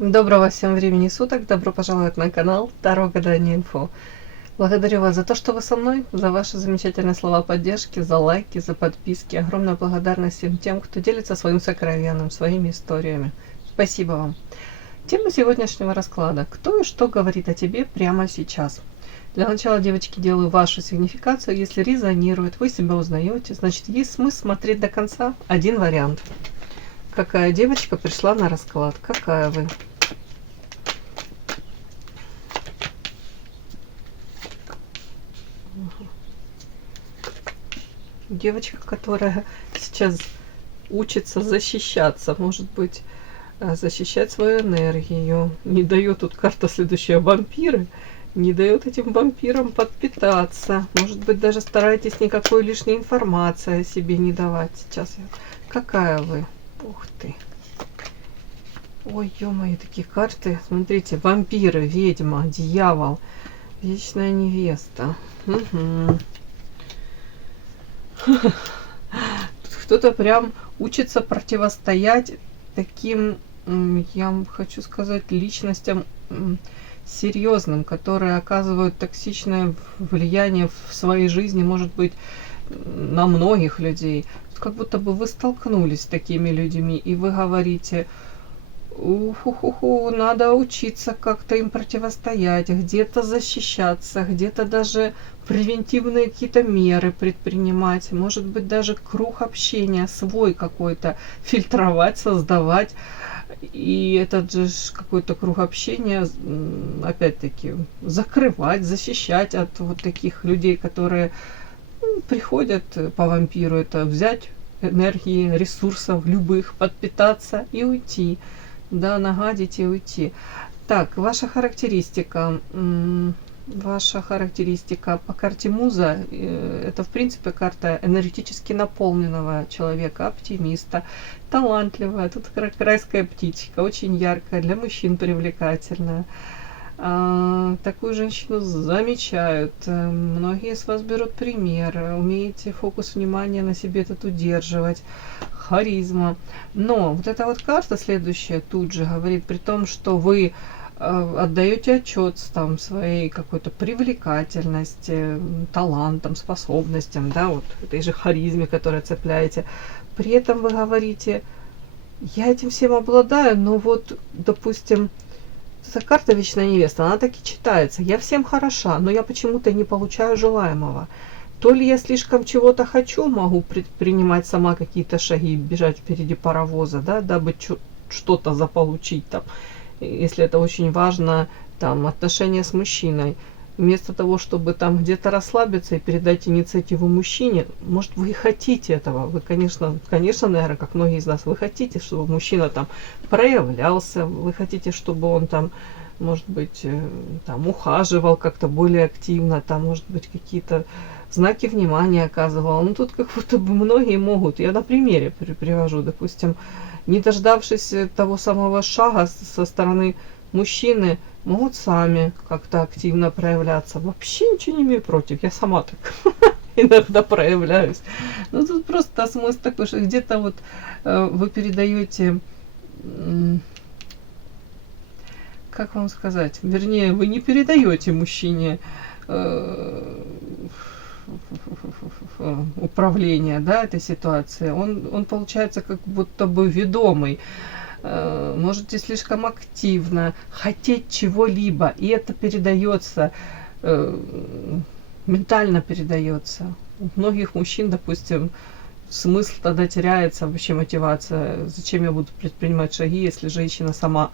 Доброго всем времени суток, добро пожаловать на канал Таро Гадание Инфо. Благодарю вас за то, что вы со мной, за ваши замечательные слова поддержки, за лайки, за подписки. Огромная благодарность всем тем, кто делится своим сокровенным, своими историями. Спасибо вам. Тема сегодняшнего расклада. Кто и что говорит о тебе прямо сейчас? Для начала, девочки, делаю вашу сигнификацию. Если резонирует, вы себя узнаете, значит есть смысл смотреть до конца. Один вариант. Какая девочка пришла на расклад? Какая вы? Девочка, которая сейчас учится защищаться, может быть, защищать свою энергию. Не дает тут карта следующая вампиры. Не дает этим вампирам подпитаться. Может быть, даже старайтесь никакой лишней информации о себе не давать. Сейчас я... Какая вы? Ух ты. Ой, ё-моё, такие карты. Смотрите, вампиры, ведьма, дьявол, вечная невеста. Угу. Кто-то прям учится противостоять таким, я хочу сказать, личностям серьезным, которые оказывают токсичное влияние в своей жизни, может быть, на многих людей. Как будто бы вы столкнулись с такими людьми, и вы говорите: уху-ху-ху, надо учиться как-то им противостоять, где-то защищаться, где-то даже превентивные какие-то меры предпринимать, может быть, даже круг общения свой какой-то фильтровать, создавать. И этот же какой-то круг общения, опять-таки, закрывать, защищать от вот таких людей, которые приходят по вампиру. Это взять энергии, ресурсов любых, подпитаться и уйти. Да, нагадить и уйти. Так, ваша характеристика. Ваша характеристика по карте Муза. Это, в принципе, карта энергетически наполненного человека, оптимиста, талантливая. Тут райская птичка, очень яркая, для мужчин привлекательная. Такую женщину замечают. Многие с вас берут пример. Умеете фокус внимания на себе этот удерживать. Харизма. Но вот эта вот карта следующая тут же говорит при том, что вы отдаете отчет там своей какой-то привлекательности, талантам, способностям, да, вот этой же харизме, которую цепляете. При этом вы говорите: я этим всем обладаю, но вот, допустим, эта карта вечная невеста, она так и читается: я всем хороша, но я почему-то не получаю желаемого. То ли я слишком чего-то хочу, могу предпринимать сама какие-то шаги, бежать впереди паровоза, да, дабы что-то заполучить там, если это очень важно, там, отношения с мужчиной. Вместо того, чтобы там где-то расслабиться и передать инициативу мужчине, может, вы и хотите этого. Вы, конечно, наверное, как многие из нас, вы хотите, чтобы мужчина там проявлялся, вы хотите, чтобы он там, может быть, там ухаживал как-то более активно, там, может быть, какие-то знаки внимания оказывал. Ну, тут как будто бы многие могут. Я на примере привожу, допустим, не дождавшись того самого шага со стороны мужчины, могут сами как-то активно проявляться. Вообще ничего не имею против. Я сама так иногда проявляюсь. Ну, тут просто смысл такой, что где-то вот вы передаете, как вам сказать, вернее, вы не передаете мужчине управление, да, этой ситуации. Он получается как будто бы ведомый. Можете слишком активно хотеть чего-либо, и это передается, ментально передается. У многих мужчин, допустим, смысл тогда теряется, вообще мотивация. Зачем я буду предпринимать шаги, если женщина сама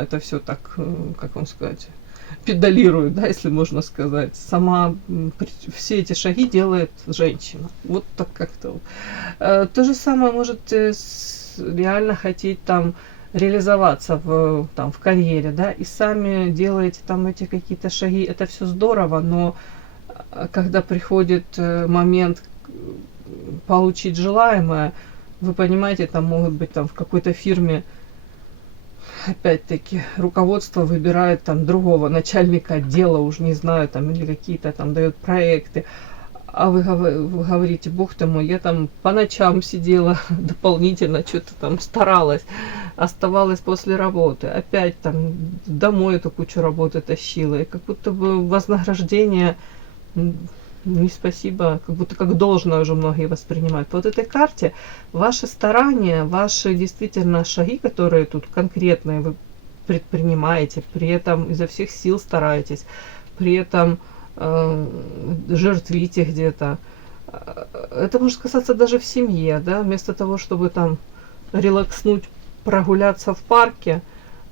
это все так, как вам сказать, педалирует, да, если можно сказать. Сама все эти шаги делает женщина. Вот так как-то. То же самое может реально хотеть там реализоваться в карьере, да, и сами делаете там эти какие-то шаги. Это все здорово, но когда приходит момент получить желаемое, вы понимаете, там могут быть там в какой-то фирме, опять-таки, руководство выбирает там другого начальника отдела, уж не знаю, там, или какие-то там дает проекты. А вы говорите: бог ты мой, я там по ночам сидела дополнительно, что-то там старалась. оставалась после работы, опять там домой эту кучу работы тащила, и как будто бы вознаграждение, не спасибо, как будто как должное уже многие воспринимают. По вот этой карте ваши старания, ваши действительно шаги, которые тут конкретные вы предпринимаете, при этом изо всех сил стараетесь, при этом жертвите где-то. Это может касаться даже в семье, да, вместо того, чтобы там релакснуть, прогуляться в парке,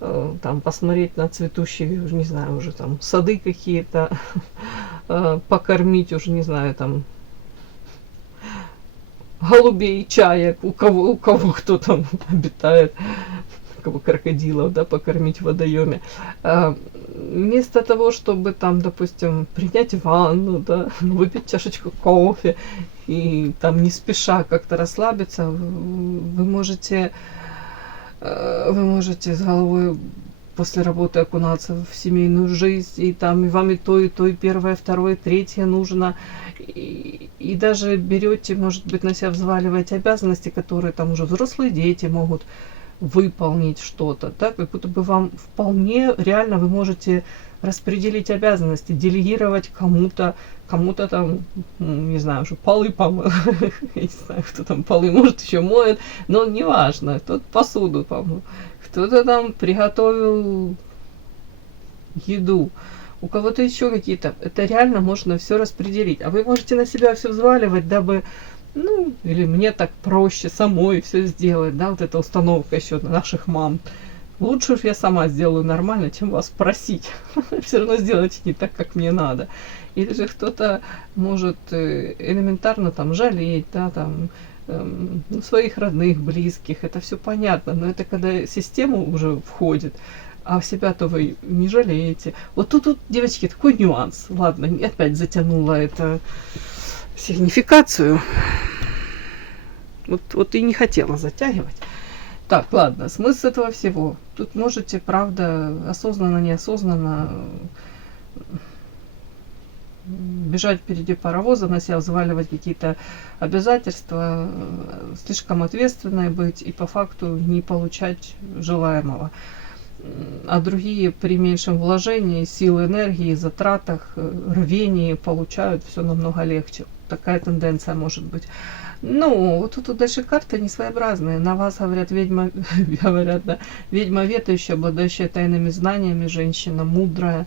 там посмотреть на цветущие, не знаю, уже там сады какие-то, покормить, уже не знаю, там голубей, чаек, у кого кто там обитает, кого крокодилов, да, покормить в водоеме. Вместо того, чтобы там, допустим, принять ванну, да, выпить чашечку кофе и там не спеша как-то расслабиться, вы можете с головой после работы окунаться в семейную жизнь, и там и вам и то, и первое, второе, третье нужно. И даже берете, может быть, на себя взваливаете обязанности, которые там уже взрослые дети могут выполнить что-то, да, как будто бы вам вполне реально вы можете распределить обязанности, делегировать кому-то там, не знаю, уже полы помыл, я не знаю, кто там полы, может, еще моет, но неважно, кто-то посуду помыл, кто-то там приготовил еду, у кого-то еще какие-то, это реально можно все распределить, а вы можете на себя все взваливать, дабы ну, или мне так проще самой все сделать, да, вот эта установка еще наших мам. Лучше уж я сама сделаю нормально, чем вас просить. Все равно сделайте не так, как мне надо. Или же кто-то может элементарно там жалеть, да, там своих родных, близких, это все понятно, но это когда система уже входит, а в себя-то вы не жалеете. Вот тут, девочки, такой нюанс. Ладно, опять затянула это сигнификацию. Вот и не хотела затягивать. Так, ладно, смысл этого всего. Тут можете, правда, осознанно, неосознанно бежать впереди паровоза, на себя взваливать какие-то обязательства, слишком ответственной быть и по факту не получать желаемого. А другие при меньшем вложении, силы, энергии, затратах, рвении получают все намного легче. Такая тенденция может быть. Ну, вот тут дальше карты не своеобразные. На вас говорят ведьма, говорят, да, ведьма ветающая, обладающая тайными знаниями, женщина мудрая,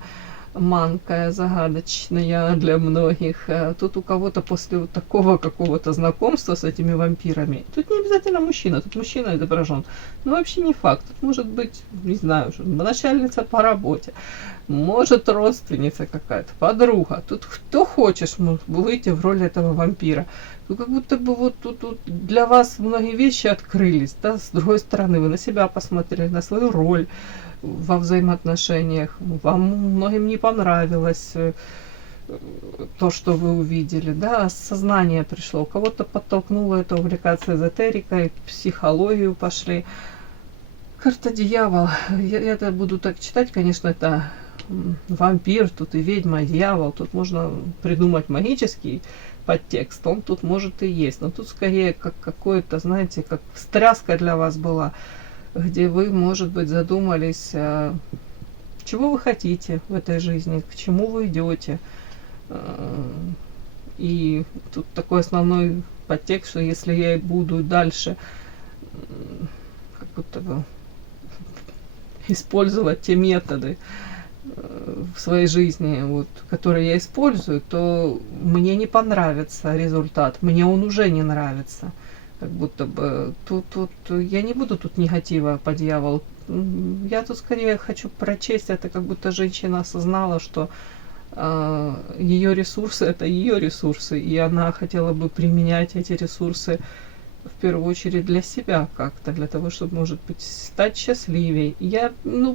манкая, загадочная для многих. Тут у кого-то после вот такого какого-то знакомства с этими вампирами, тут не обязательно мужчина, тут мужчина изображен. Ну, вообще не факт. Тут может быть, не знаю, начальница по работе, может родственница какая-то, подруга. Тут кто хочешь может выйти в роль этого вампира. Ну, как будто бы вот тут для вас многие вещи открылись, да, с другой стороны, вы на себя посмотрели, на свою роль во взаимоотношениях, вам многим не понравилось то, что вы увидели, да, осознание пришло, у кого-то подтолкнуло это увлекаться эзотерикой, психологию пошли. Карта дьявол, я это буду так читать, конечно, это вампир, тут и ведьма, и дьявол, тут можно придумать магический подтекст, он тут может и есть, но тут скорее как какое-то, знаете, как встряска для вас была, где вы, может быть, задумались, чего вы хотите в этой жизни, к чему вы идете. И тут такой основной подтекст, что если я буду дальше как будто бы использовать те методы в своей жизни, вот, которые я использую, то мне не понравится результат, мне он уже не нравится. Как будто бы тут я не буду тут негатива по дьяволу. Я тут скорее хочу прочесть это, как будто женщина осознала, что ее ресурсы это ее ресурсы, и она хотела бы применять эти ресурсы в первую очередь для себя как-то, для того, чтобы, может быть, стать счастливее.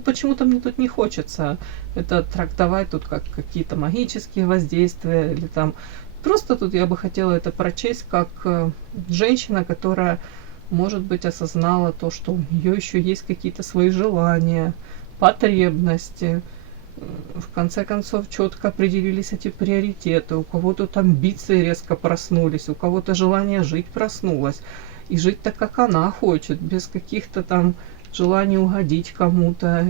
Почему-то мне тут не хочется это трактовать тут как какие-то магические воздействия или там. Просто тут я бы хотела это прочесть как женщина, которая, может быть, осознала то, что у нее еще есть какие-то свои желания, потребности. В конце концов, четко определились эти приоритеты. У кого-то там амбиции резко проснулись, у кого-то желание жить проснулось. И жить так, как она хочет, без каких-то там желание угодить кому-то.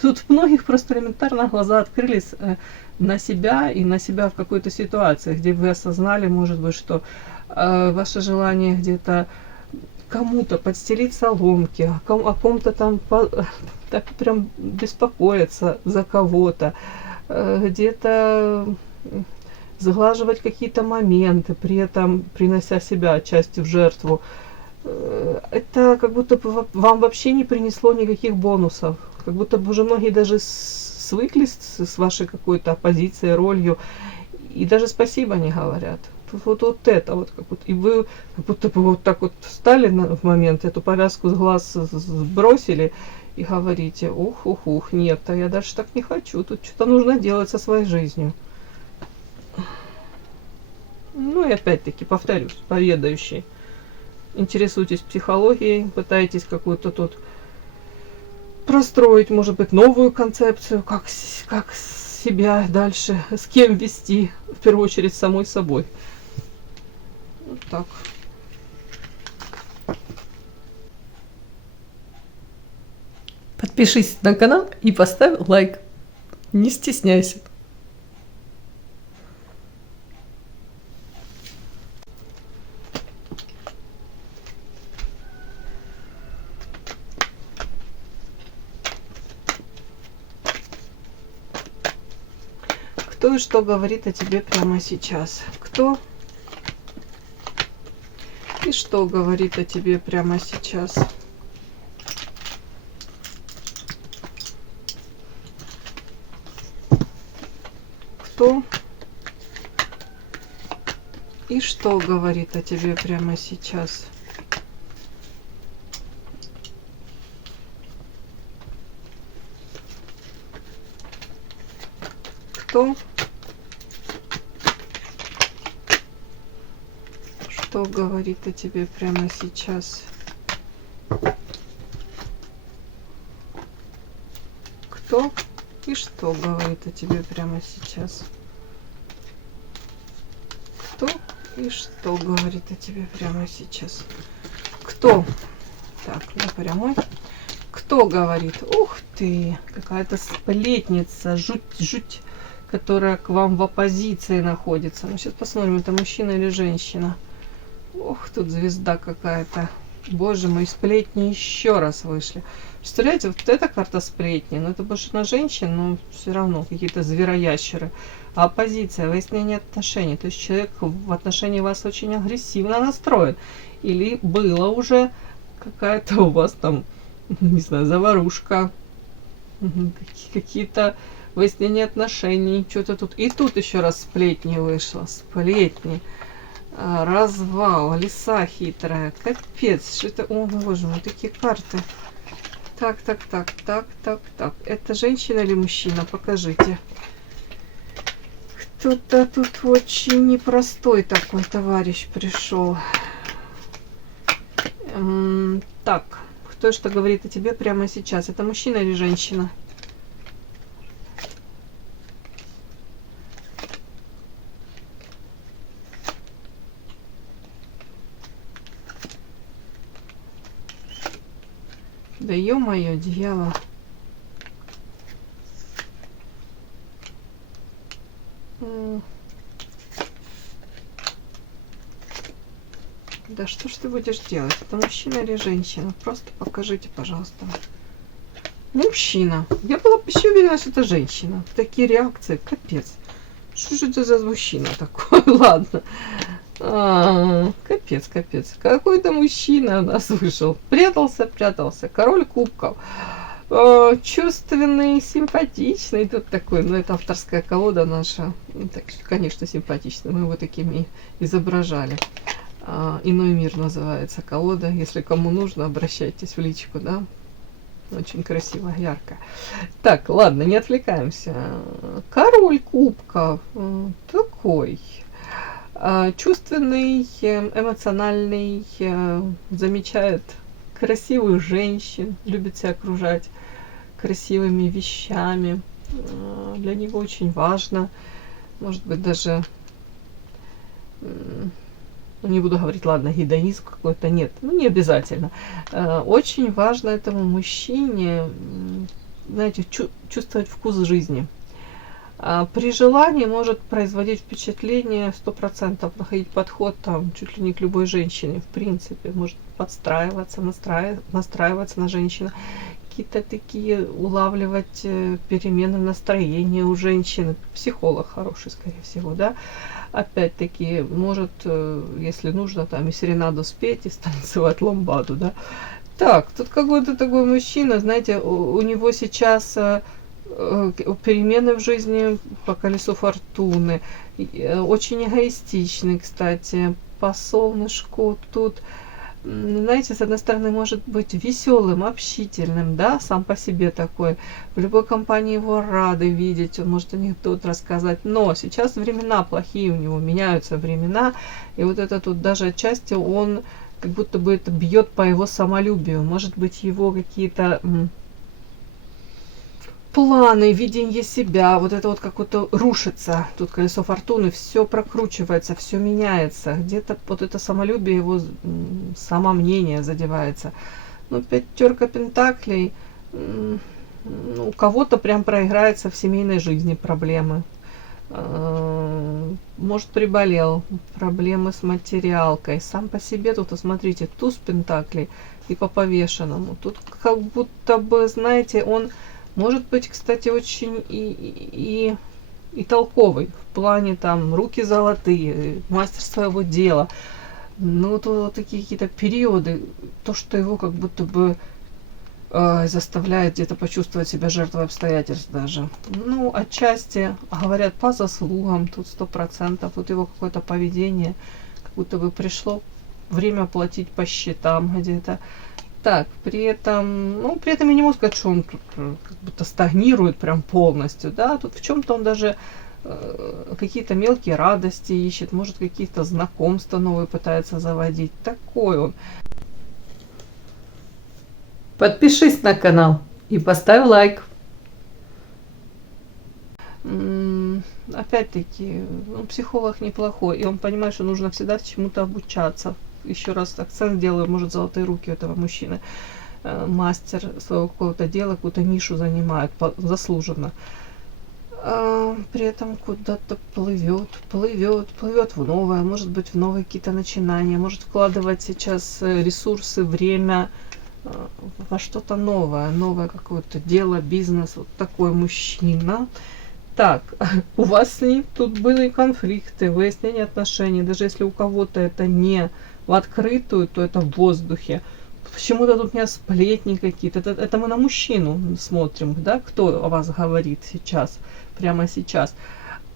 Тут у многих просто элементарно глаза открылись на себя и на себя в какой-то ситуации, где вы осознали, может быть, что ваше желание где-то кому-то подстелить соломки, о ком-то там так прям беспокоиться за кого-то, где-то сглаживать какие-то моменты, при этом принося себя отчасти в жертву. Это как будто бы вам вообще не принесло никаких бонусов. Как будто бы уже многие даже свыклись с вашей какой-то оппозицией, ролью, и даже спасибо не говорят. Вот это вот, как будто, и вы как будто бы вот так вот встали в момент, эту повязку с глаз сбросили и говорите: ух, нет, а я дальше так не хочу, тут что-то нужно делать со своей жизнью. Ну и опять-таки повторюсь, поведающий. Интересуйтесь психологией, пытаетесь какую-то тут простроить, может быть, новую концепцию, как себя дальше, с кем вести, в первую очередь, с самой собой. Вот так. Подпишись на канал и поставь лайк. Не стесняйся. Кто и что говорит о тебе прямо сейчас? Кто и что говорит о тебе прямо сейчас? Кто и что говорит о тебе прямо сейчас? Кто что говорит о тебе прямо сейчас? Кто и что говорит о тебе прямо сейчас? Кто и что говорит о тебе прямо сейчас? Кто? Так, на прямой. Кто говорит? Ух ты, какая-то сплетница, жуть, которая к вам в оппозиции находится. Ну, сейчас посмотрим, это мужчина или женщина. Ох, тут звезда какая-то. Боже мой, сплетни еще раз вышли. Представляете, вот эта карта сплетни, но это больше на женщин, но все равно какие-то звероящеры. А оппозиция, выяснение отношений. То есть человек в отношении вас очень агрессивно настроен. Или было уже какая-то у вас там, не знаю, заварушка, какие-то выяснение отношений, что-то тут. И тут еще раз сплетни вышло. Сплетни. Развал, лиса хитрая. Капец, что это? О, боже мой, такие карты. Так. Это женщина или мужчина? Покажите. Кто-то тут очень непростой такой товарищ пришел. Так, кто что говорит о тебе прямо сейчас? Это мужчина или женщина? Да ё-моё, дьявол. Да что ж ты будешь делать? Это мужчина или женщина? Просто покажите, пожалуйста. Мужчина. Я была почти уверена, что это женщина. Такие реакции, капец. Что же это за мужчина такой? Ладно. Капец. Какой-то мужчина у нас вышел. Прятался. Король кубков. Чувственный, симпатичный. Тут такой, ну это авторская колода наша. Так, конечно, симпатичный. Мы его такими изображали. Иной мир называется колода. Если кому нужно, обращайтесь в личку, да. Очень красиво, ярко. Так, ладно, не отвлекаемся. Король кубков. Такой. Чувственный, эмоциональный, замечает красивых женщин, любит себя окружать красивыми вещами. Для него очень важно, может быть, даже не буду говорить, ладно, гедонизм какой-то, нет, ну не обязательно. Очень важно этому мужчине, знаете, чувствовать вкус жизни. При желании может производить впечатление 100%, находить подход там чуть ли не к любой женщине, в принципе, может подстраиваться, настраиваться на женщину, какие-то такие улавливать перемены настроения у женщины. Психолог хороший, скорее всего, да. Опять-таки, может, если нужно, там и серенаду спеть, и станцевать ламбаду, да. Так, тут какой-то такой мужчина, знаете, у него сейчас перемены в жизни по колесу фортуны, очень эгоистичный, кстати, по солнышку тут, знаете, с одной стороны, может быть веселым, общительным, да, сам по себе такой, в любой компании его рады видеть, он может анекдот рассказать, но сейчас времена плохие у него, меняются времена, и вот это тут даже отчасти он как будто бы это бьет по его самолюбию, может быть, его какие-то планы, видение себя, вот это вот как-то рушится. Тут колесо фортуны, все прокручивается, все меняется. Где-то вот это самолюбие, его самомнение задевается. Ну, пятерка пентаклей, у кого-то прям проиграется в семейной жизни проблемы. Может, приболел, проблемы с материалкой. Сам по себе тут, смотрите, туз пентаклей и по повешенному. Тут как будто бы, знаете, он может быть, кстати, очень и толковый в плане там руки золотые, мастер своего дела. Ну, то такие какие-то периоды, то, что его как будто бы заставляет где-то почувствовать себя жертвой обстоятельств даже. Ну, отчасти, говорят, по заслугам, тут 100%, вот его какое-то поведение, как будто бы пришло время платить по счетам где-то. Так, при этом я не могу сказать, что он тут как будто стагнирует прям полностью, да, тут в чем-то он даже какие-то мелкие радости ищет, может, какие-то знакомства новые пытается заводить, такой он. Подпишись на канал и поставь лайк. Опять-таки, психолог неплохой, и он понимает, что нужно всегда чему-то обучаться. Еще раз акцент делаю, может, золотые руки этого мужчины. Мастер своего какого-то дела, какую-то нишу занимает, заслуженно. При этом куда-то плывет в новое, может быть, в новые какие-то начинания, может вкладывать сейчас ресурсы, время во что-то новое какое-то дело, бизнес, вот такой мужчина. Так, у вас с ним тут были конфликты, выяснение отношений, даже если у кого-то это не в открытую, то это в воздухе. Почему-то тут у меня сплетни какие-то. Это мы на мужчину смотрим, да, кто о вас говорит сейчас, прямо сейчас.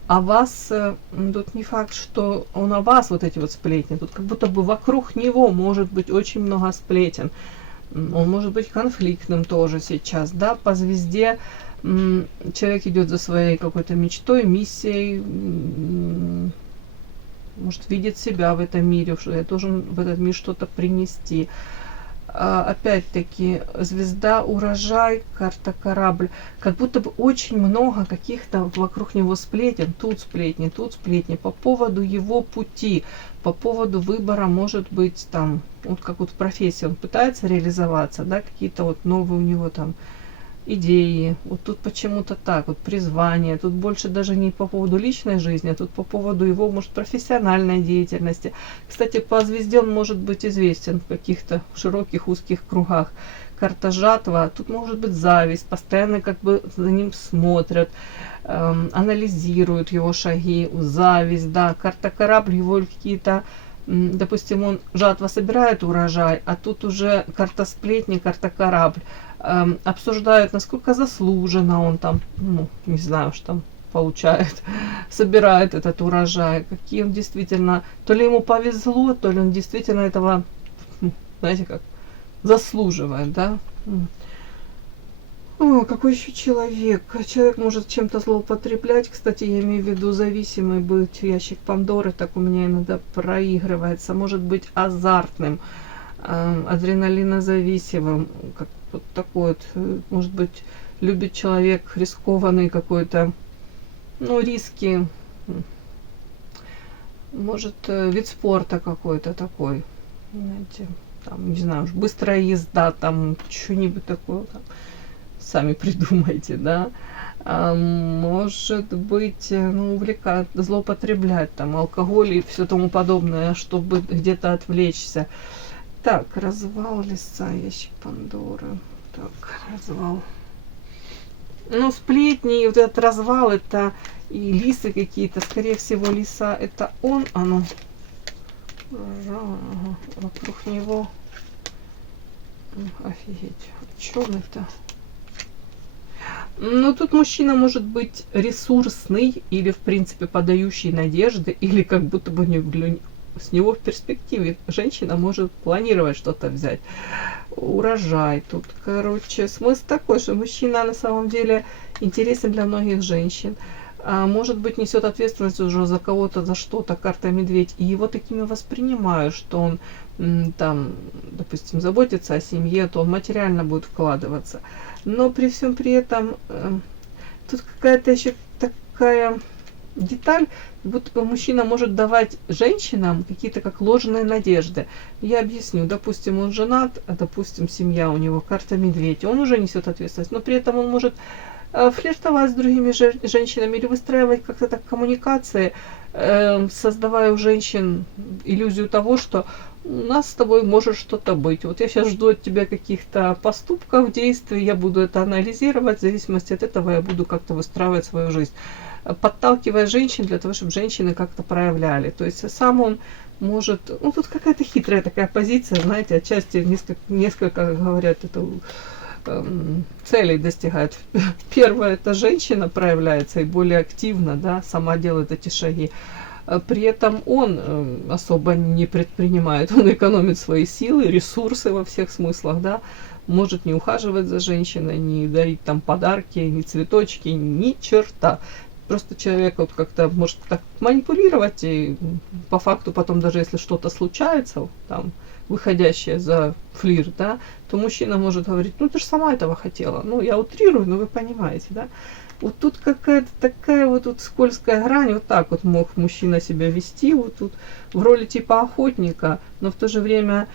А вас, тут не факт, что он о вас вот эти вот сплетни. Тут как будто бы вокруг него может быть очень много сплетен. Он может быть конфликтным тоже сейчас, да, по звезде. Человек идет за своей какой-то мечтой, миссией, может, видит себя в этом мире, что я должен в этот мир что-то принести. Опять-таки, звезда, урожай, карта корабль. Как будто бы очень много каких-то вокруг него сплетен. Тут сплетни по поводу его пути, по поводу выбора, может быть, там, вот как вот в профессии он пытается реализоваться, да, какие-то вот новые у него там идеи. Вот тут почему-то так, вот призвание. Тут больше даже не по поводу личной жизни, а тут по поводу его, может, профессиональной деятельности. Кстати, по звезде он может быть известен в каких-то широких, узких кругах. Карта жатва. Тут может быть зависть. Постоянно как бы за ним смотрят, анализируют его шаги. Зависть, да. Карта корабль, его какие-то... Допустим, он жатва собирает урожай, а тут уже карта сплетни, карта корабль. Обсуждают, насколько заслуженно он там, не знаю, что там получает, собирает этот урожай, какие он действительно, то ли ему повезло, то ли он действительно этого, знаете, как, заслуживает, да. О, какой еще человек? Человек может чем-то злоупотреблять. Кстати, я имею в виду зависимый быть, ящик Пандоры, так у меня иногда проигрывается. Может быть азартным, адреналинозависимым, как вот такой вот, может быть, любит человек рискованный какой-то, риски. Может, вид спорта какой-то такой, знаете, там, не знаю, уж быстрая езда, там, что-нибудь такое, там, сами придумайте, да. Может быть, ну, увлекать, злоупотреблять, там, алкоголь и все тому подобное, чтобы где-то отвлечься. Так, развал леса, ящик Пандоры. Так, развал. Ну, сплетни, и вот этот развал, это и лисы какие-то. Скорее всего, лиса это он. А ну, ага, вокруг него. Офигеть. Что это? Ну, тут мужчина может быть ресурсный или, в принципе, подающий надежды, или как будто бы с него в перспективе женщина может планировать что-то взять. Урожай. Тут, короче, смысл такой, что мужчина на самом деле интересен для многих женщин. А может быть, несет ответственность уже за кого-то, за что-то, карта медведь. И его такими воспринимаю, что он там, допустим, заботится о семье, то он материально будет вкладываться. Но при всем при этом тут какая-то еще такая деталь, будто бы мужчина может давать женщинам какие-то как ложные надежды. Я объясню. Допустим, он женат, а допустим, семья у него, карта медведь. Он уже несет ответственность, но при этом он может флиртовать с другими женщинами или выстраивать как-то так коммуникации, создавая у женщин иллюзию того, что у нас с тобой может что-то быть. Вот я сейчас жду от тебя каких-то поступков, действий, я буду это анализировать, в зависимости от этого я буду как-то выстраивать свою жизнь, подталкивая женщин для того, чтобы женщины как-то проявляли. То есть сам он может... Ну, тут какая-то хитрая такая позиция, знаете, отчасти несколько говорят, это целей достигает. Первое, это женщина проявляется и более активно, да, сама делает эти шаги. При этом он особо не предпринимает, он экономит свои силы, ресурсы во всех смыслах, да, может не ухаживать за женщиной, не дарить там подарки, ни цветочки, ни черта. Просто человек вот как-то может так манипулировать, и по факту потом даже если что-то случается, там, выходящее за флирт, да, то мужчина может говорить, ну ты же сама этого хотела. Ну, я утрирую, но вы понимаете, да. Вот тут какая-то такая вот тут скользкая грань, вот так вот мог мужчина себя вести, вот тут в роли типа охотника, но в то же время,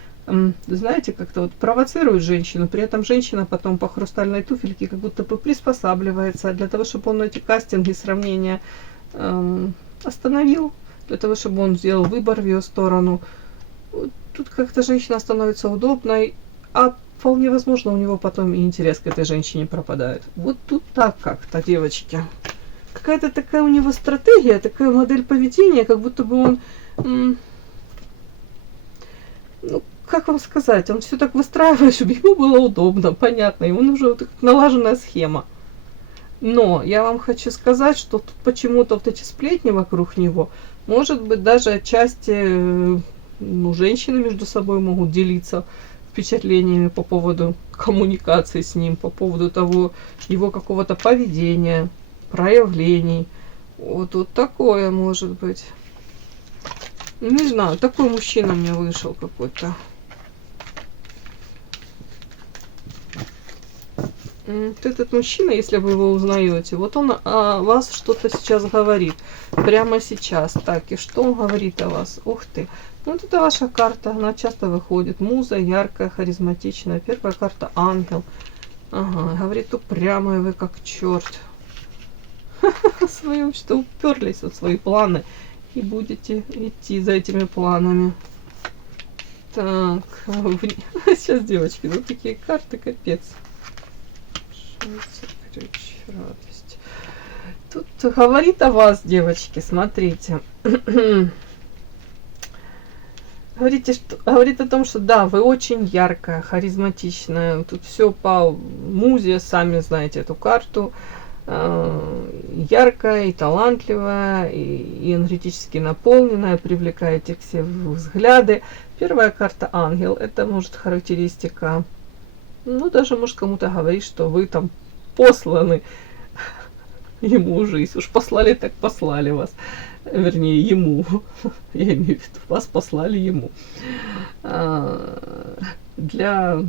знаете, как-то вот провоцирует женщину, при этом женщина потом по хрустальной туфельке как будто бы приспосабливается для того, чтобы он эти кастинги, сравнения остановил, для того, чтобы он сделал выбор в ее сторону. Вот тут как-то женщина становится удобной, а вполне возможно, у него потом и интерес к этой женщине пропадает. Вот тут так как-то, девочки. Какая-то такая у него стратегия, такая модель поведения, как будто бы он... ну, как вам сказать, он все так выстраивает, чтобы ему было удобно, понятно, ему нужна вот налаженная схема. Но я вам хочу сказать, что тут почему-то вот эти сплетни вокруг него, может быть, даже отчасти женщины между собой могут делиться впечатлениями по поводу коммуникации с ним, по поводу того, его какого-то поведения, проявлений. Вот такое может быть. Не знаю, такой мужчина мне вышел какой-то. Этот мужчина, если вы его узнаете, вот он о вас что-то сейчас говорит. Прямо сейчас. Так, и что он говорит о вас? Ух ты. Вот это ваша карта, она часто выходит. Муза, яркая, харизматичная. Первая карта ангел. Ага, говорит, упрямые вы как черт. Своем что уперлись в свои планы. И будете идти за этими планами. Так, сейчас, девочки, ну такие карты, капец. Ключ, радость. Тут говорит о вас, девочки, смотрите. Говорит о том, что да, вы очень яркая, харизматичная. Тут все по музе, сами знаете эту карту. Яркая и талантливая, и энергетически наполненная, привлекаете к себе взгляды. Первая карта ангел, это может характеристика, ну даже может кому-то говорить, что вы там посланы ему жизнь. Уж послали, так послали вас. Вернее, ему. Я имею в виду, вас послали ему. Для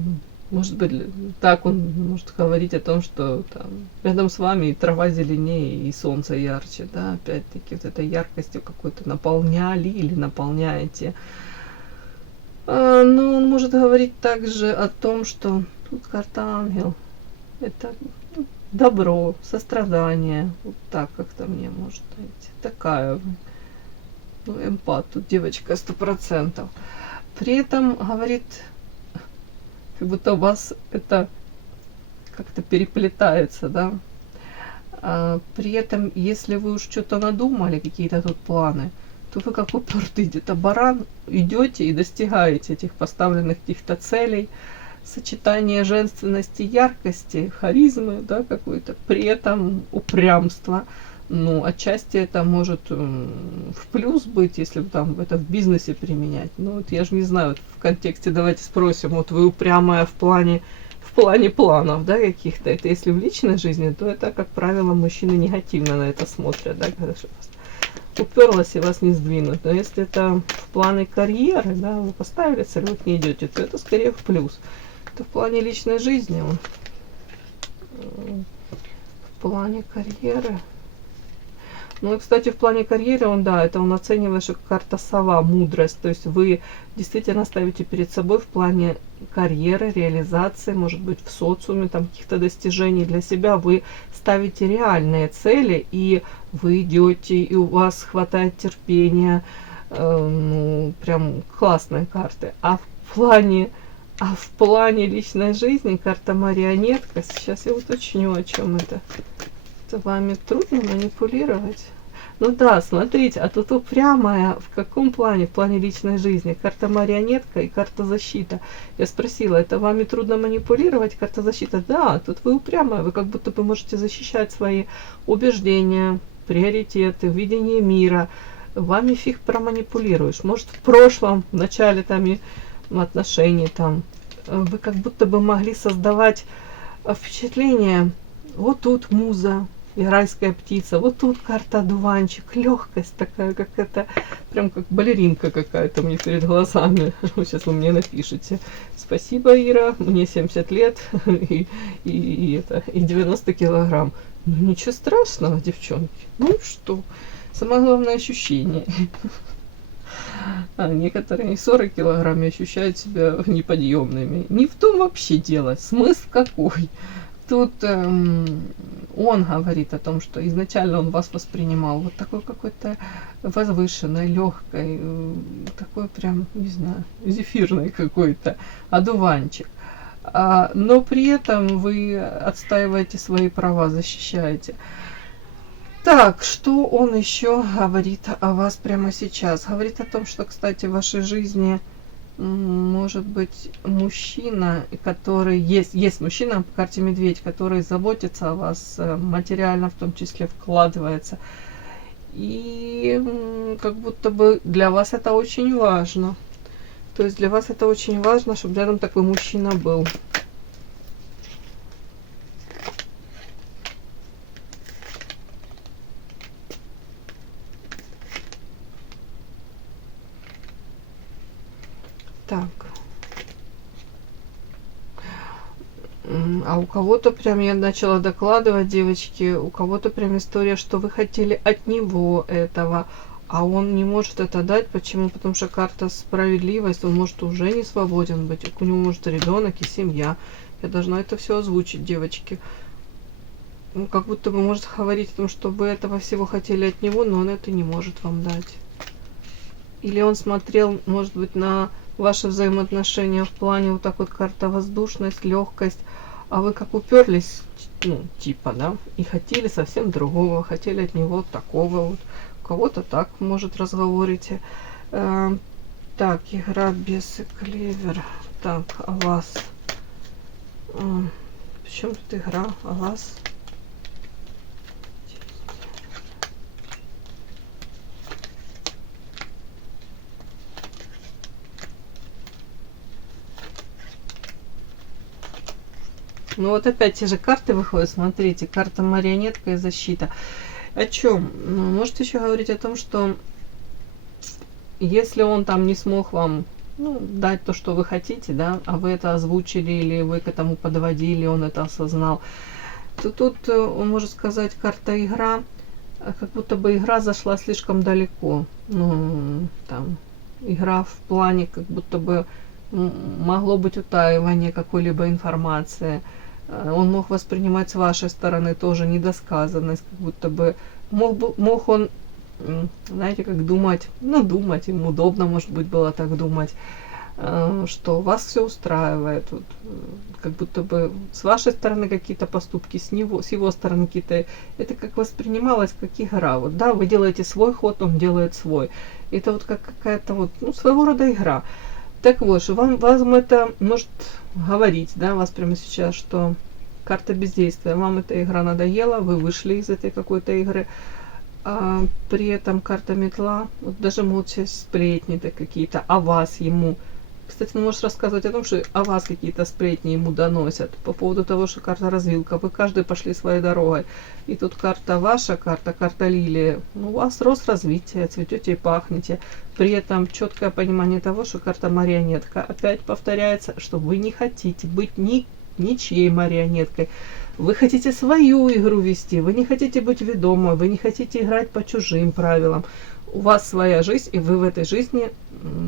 Может быть, так он может говорить о том, что там рядом с вами и трава зеленее, и солнце ярче, да, опять-таки вот этой яркостью какой-то наполняли или наполняете. Но он может говорить также о том, что тут карта ангел, это добро, сострадание, вот так как-то мне может быть. Такая, ну, эмпат, тут девочка 100%. При этом говорит, как будто у вас это как-то переплетается, да. При этом, если вы уж что-то надумали, какие-то тут планы, то вы как упертый где-то баран идете и достигаете этих поставленных каких-то целей, сочетание женственности, яркости, харизмы, да, какой-то, при этом упрямство. Ну, отчасти это может в плюс быть, если там это в бизнесе применять. Ну, вот я же не знаю, вот в контексте давайте спросим, вот вы упрямая в плане планов, да, каких-то. Это если в личной жизни, то это, как правило, мужчины негативно на это смотрят, да, когда что уперлась и вас не сдвинут. Но если это в плане карьеры, да, вы поставили цель, вы к ней идете, то это скорее в плюс. Это в плане личной жизни, в плане карьеры. Ну и, кстати, в плане карьеры он, да, это он оценивает, что карта сова, мудрость. То есть вы действительно ставите перед собой в плане карьеры, реализации, может быть, в социуме, там, каких-то достижений для себя. Вы ставите реальные цели, и вы идете, и у вас хватает терпения. Ну, прям классные карты. А в плане личной жизни карта марионетка. Сейчас я уточню, о чем это. Вами трудно манипулировать. Ну да, смотрите, а тут упрямая в каком плане? В плане личной жизни. Карта марионетка и карта защита. Я спросила, это вами трудно манипулировать? Карта защита. Да, тут вы упрямая, вы как будто бы можете защищать свои убеждения, приоритеты, видение мира. Вами фиг проманипулируешь. Может, в прошлом, в начале там отношений там, вы как будто бы могли создавать впечатление, вот тут муза, и райская птица, вот тут карта одуванчик, легкость такая, как это, прям как балеринка какая-то мне перед глазами. Сейчас вы мне напишите. Спасибо, Ира, мне 70 лет и 90 килограмм. Ну, ничего страшного, девчонки. Ну что, самое главное ощущение. А некоторые 40 килограмм ощущают себя неподъемными. Не в том вообще дело. Смысл какой? Тут он говорит о том, что изначально он вас воспринимал вот такой какой-то возвышенной, легкой, такой прям, не знаю, зефирной какой-то, одуванчик. Но при этом вы отстаиваете свои права, защищаете. Так, что он еще говорит о вас прямо сейчас? Говорит о том, что, кстати, в вашей жизни может быть мужчина, который есть мужчина по карте медведь, который заботится о вас, материально в том числе вкладывается. И как будто бы для вас это очень важно. То есть для вас это очень важно, чтобы рядом такой мужчина был. Так. А у кого-то прям, я начала докладывать, девочки, у кого-то прям история, что вы хотели от него этого, а он не может это дать. Почему? Потому что карта справедливость, он может уже не свободен быть, у него может ребенок и семья. Я должна это все озвучить, девочки. Ну, как будто бы может говорить о том, что вы этого всего хотели от него, но он это не может вам дать. Или он смотрел, может быть, на ваши взаимоотношения в плане вот так вот карта воздушность, легкость, а вы как уперлись, ну, типа, да, и хотели совсем другого, хотели от него такого вот. У кого-то так, может, разговорите. Так, игра без и клевер. Так, а вас? В чем тут игра? А вас? Ну вот опять те же карты выходят, смотрите, карта марионетка и защита. О чем? Ну, может еще говорить о том, что если он там не смог вам ну, дать то, что вы хотите, да, а вы это озвучили или вы к этому подводили, он это осознал, то тут, он может сказать, карта игра, как будто бы игра зашла слишком далеко. Ну, там, игра в плане, как будто бы могло быть утаивание какой-либо информации. Он мог воспринимать с вашей стороны тоже недосказанность, как будто бы мог он, знаете, как думать, ну, думать, ему удобно, может быть, было так думать, что вас все устраивает, вот, как будто бы с вашей стороны какие-то поступки, с его стороны какие-то, это как воспринималось как игра, вот, да, вы делаете свой ход, он делает свой, это вот как какая-то вот, ну, своего рода игра. Так вот, что вам это может говорить, да, вас прямо сейчас, что карта бездействия, вам эта игра надоела, вы вышли из этой какой-то игры, а при этом карта метла, вот даже молча сплетни-то какие-то о вас ему. Кстати, ну, можешь рассказывать о том, что о вас какие-то сплетни ему доносят по поводу того, что карта развилка, вы каждый пошли своей дорогой. И тут карта ваша, карта лилии, ну, у вас рост развития, цветете и пахнете. При этом четкое понимание того, что карта марионетка. Опять повторяется, что вы не хотите быть ничьей марионеткой. Вы хотите свою игру вести, вы не хотите быть ведомой, вы не хотите играть по чужим правилам. У вас своя жизнь, и вы в этой жизни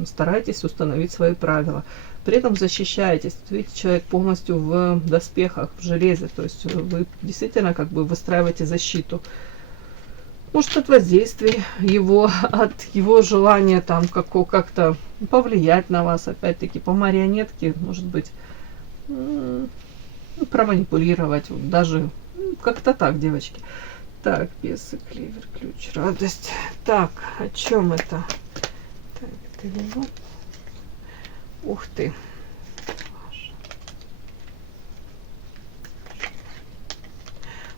стараетесь установить свои правила. При этом защищаетесь. Видите, человек полностью в доспехах, в железе. То есть вы действительно как бы выстраиваете защиту. Может, от воздействий его, от его желания там как-то повлиять на вас. Опять-таки, по марионетке, может быть, проманипулировать. Вот, даже как-то так, девочки. Так, бесы, клевер, ключ, радость. Так, о чем это? Так, это его. Ух ты.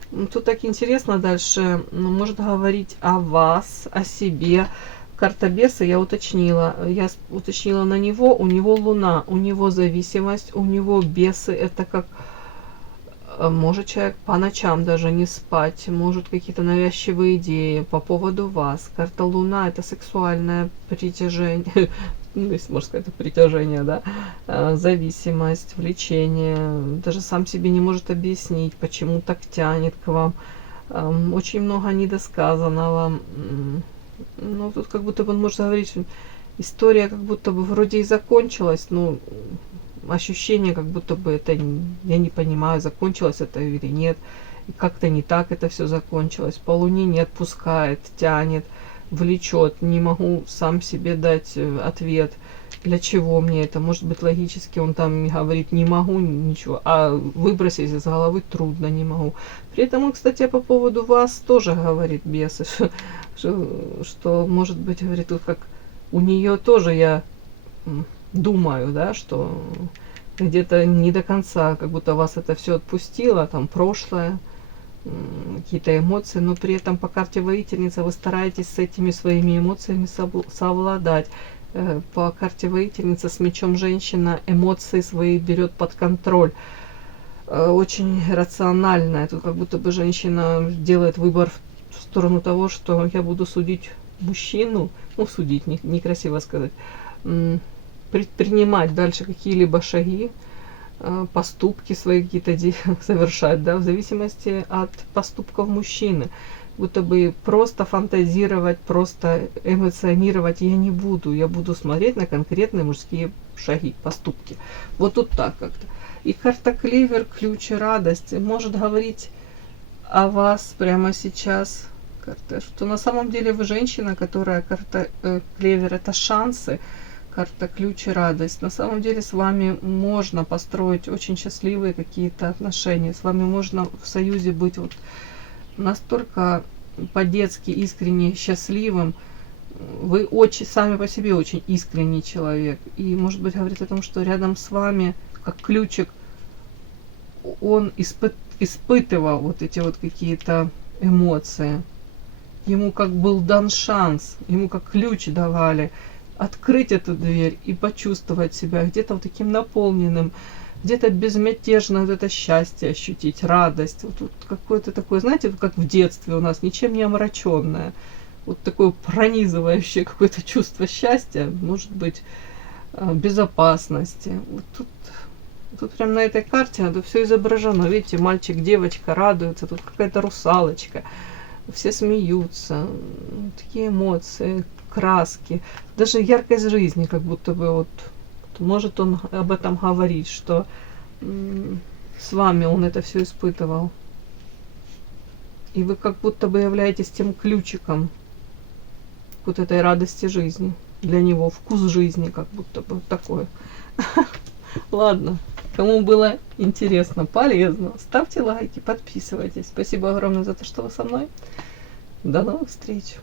Ну, тут так интересно дальше. Ну, может говорить о вас, о себе. Карта беса я уточнила. Я уточнила на него. У него луна, у него зависимость, у него бесы. Это как... Может человек по ночам даже не спать, может какие-то навязчивые идеи по поводу вас. Карта Луна — это сексуальное притяжение, ну, если можно сказать, притяжение, да, зависимость, влечение, даже сам себе не может объяснить, почему так тянет к вам. Очень много недосказанного. Ну, тут как будто бы он может говорить, что история как будто бы вроде и закончилась, но ощущение, как будто бы это, я не понимаю, закончилось это или нет, и как-то не так это все закончилось. По Луне не отпускает, тянет, влечет, не могу сам себе дать ответ, для чего мне это. Может быть, логически он там говорит, не могу ничего, а выбросить из головы трудно, не могу. При этом он, кстати, по поводу вас тоже говорит, бесы, что может быть, говорит, тут как у нее тоже я думаю, да, что где-то не до конца, как будто вас это все отпустило, там прошлое, какие-то эмоции, но при этом по карте воительница вы стараетесь с этими своими эмоциями совладать. По карте воительница с мечом женщина эмоции свои берет под контроль. Очень рациональная. Тут как будто бы женщина делает выбор в сторону того, что я буду судить мужчину, ну, судить, некрасиво сказать, предпринимать дальше какие-либо шаги, поступки свои какие-то совершать, да, в зависимости от поступков мужчины. Будто бы просто фантазировать, просто эмоционировать я не буду. Я буду смотреть на конкретные мужские шаги, поступки. Вот тут так как-то. И карта клевер, ключ и радость может говорить о вас прямо сейчас. Карта, что на самом деле вы женщина, которая, карта клевер — это шансы, карта ключ и радость. На самом деле с вами можно построить очень счастливые какие-то отношения. С вами можно в союзе быть вот настолько по-детски искренне счастливым. Вы очень, сами по себе очень искренний человек. И, может быть, говорит о том, что рядом с вами, как ключик, он испытывал вот эти вот какие-то эмоции. Ему как был дан шанс, ему как ключ давали открыть эту дверь и почувствовать себя где-то вот таким наполненным, где-то безмятежно вот это счастье ощутить, радость. Вот какое-то такое, знаете, как в детстве у нас, ничем не омраченное. Вот такое пронизывающее какое-то чувство счастья, может быть, безопасности. Вот тут прям на этой карте это все изображено. Видите, мальчик, девочка радуются, тут какая-то русалочка, все смеются, такие эмоции, краски, даже яркость жизни, как будто бы вот может он об этом говорить, что с вами он это все испытывал. И вы как будто бы являетесь тем ключиком к вот этой радости жизни. Для него вкус жизни, как будто бы такое. Ладно, кому было интересно, полезно, ставьте лайки, подписывайтесь. Спасибо огромное за то, что вы со мной. До новых встреч.